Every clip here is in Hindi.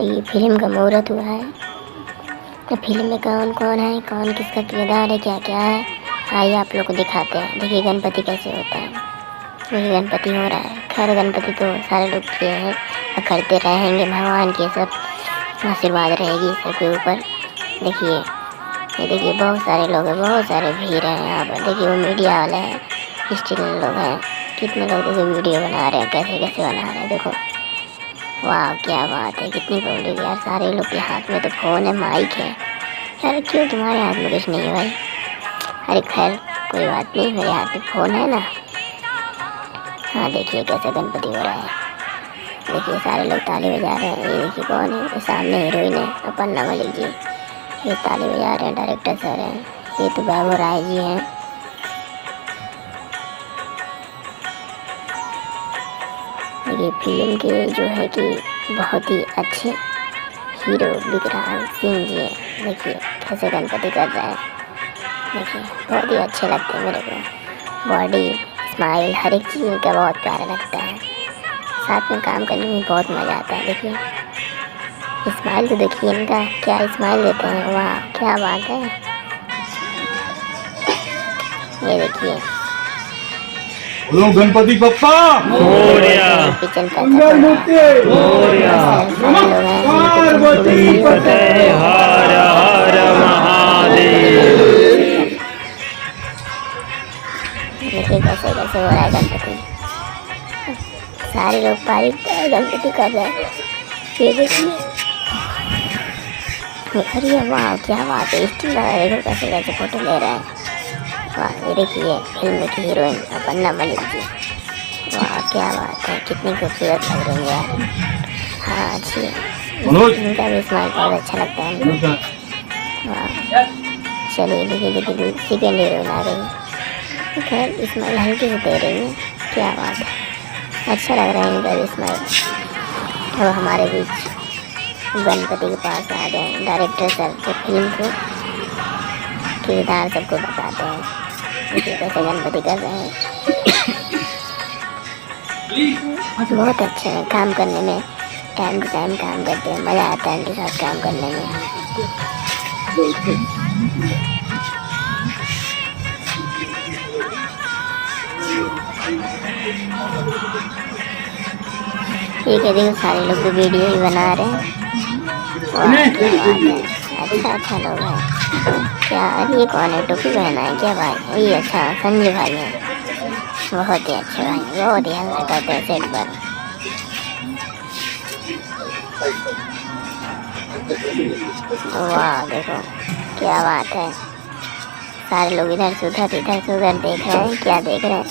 ये फिल्म का मुहूर्त हुआ है। तो फिल्म में कौन कौन है, कौन किसका किरदार है, क्या क्या है, आइए आप लोग को दिखाते हैं। देखिए गणपति कैसे होता है। देखिए गणपति हो रहा है। खैर गणपति तो सारे लोग किए हैं और करते रहेंगे। भगवान के सब आशीर्वाद रहेगी सबके ऊपर। देखिए ये देखिए बहुत सारे लोग हैं, बहुत सारे भीड़ हैं यहाँ पर। देखिए वो मीडिया वाले हैं, स्टिल लोग हैं, कितने लोग देखो वीडियो बना रहे हैं, कैसे कैसे बना रहे हैं। देखो वाह क्या बात है, कितनी पब्लिक यार। सारे लोग के हाथ में तो फ़ोन है, माइक है यार। क्यों तुम्हारे हाथ में कुछ नहीं है भाई? अरे खैर कोई बात नहीं, मेरे हाथ में फ़ोन है ना। हाँ देखिए कैसे गणपति हो रहा है। देखिए सारे लोग ताली बजा रहे हैं। ये देखिए कौन है, ये सामने हीरोइन है अपर्णा मलिक जी, ये ताली बजा रहे हैं। डायरेक्टर सर हैं, ये तो वैभव राय जी हैं। देखिए फिल्म के जो है कि बहुत ही अच्छे हीरो विक्रांत सिंह जी हैं। देखिए कैसे गणपति कर रहे हैं। देखिए बहुत ही अच्छे लगते हैं मेरे को। बॉडी स्माइल हर एक चीज़ इनका बहुत प्यारा लगता है। साथ में काम करने में बहुत मज़ा आता है। देखिए स्माइल तो देखिए इनका, क्या स्माइल देते हैं, वाह क्या बात है। ये देखिए बोलो गणपति बप्पा मोरया किचन का पार्वती जय हर हर महादेव। देखिए कैसे कैसे हो रहा है गणपति। सारे लोग पारी गणपति कर रहे हैं। ये देखिए अरे वाह क्या बात है, स्टिल लगा है। देखो कैसे कैसे फोटो ले रहे हैं। वाह ये देखिए फिल्म की हीरोइन अपर्णा मलिक जी, वाह क्या बात है, कितनी खूबसूरत लग रही है यार। हाँ अच्छी है, इनका भी स्माइल बहुत अच्छा लगता है हमको। वाह चलिए देखिए देखिए सेकेंड हीरोइन आ गई। खैर स्माइल हल्की से दे रही है, क्या बात है, अच्छा लग रहा है इनका भी स्माइल। अब हमारे बीच गणपति के पास आ गए डायरेक्टर सर, जो फिल्म को किरदार सबको बताते हैं। देखिए कैसे गणपति कर रहे हैं। बहुत अच्छा है काम करने में, टाइम टू टाइम काम करते हैं, मज़ा आता है इनके साथ काम करने में। ठीक है देखो सारे लोग तो वीडियो ही बना रहे हैं। वाह क्या बात है, अच्छा अच्छा लोग हैं। क्या अरे ये कौन है, टोपी पहना है क्या भाई? ये अच्छा संजय भाई हैं, बहुत ही अच्छे भाई, बहुत ही हल्ला करते हैं सेट पर। वाह देखो क्या बात है। सारे लोग इधर से उधर देख रहे हैं। क्या देख रहे हैं?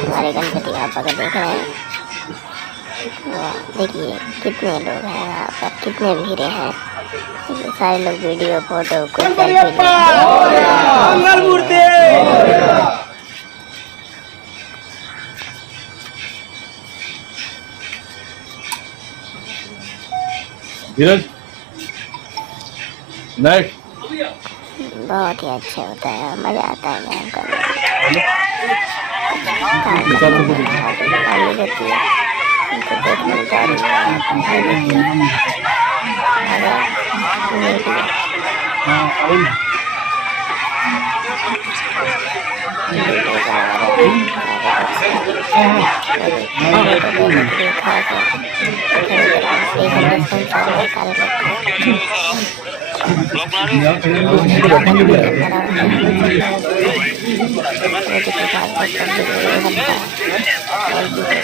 हमारे गणपति बाबा को देख रहे हैं। वाह देखिए कितने लोग हैं यहाँ पर, कितने भीड़ हैं। सारे लोग वीडियो फोटो कुछ सेल्फी धीरज नेक्स्ट। बहुत ही अच्छा होता है, मज़ा आता है काम करने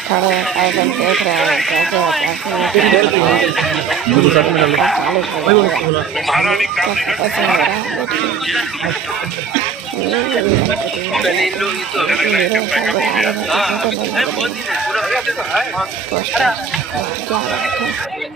खड़े पैदल देख रहे हैं कैसे होता है।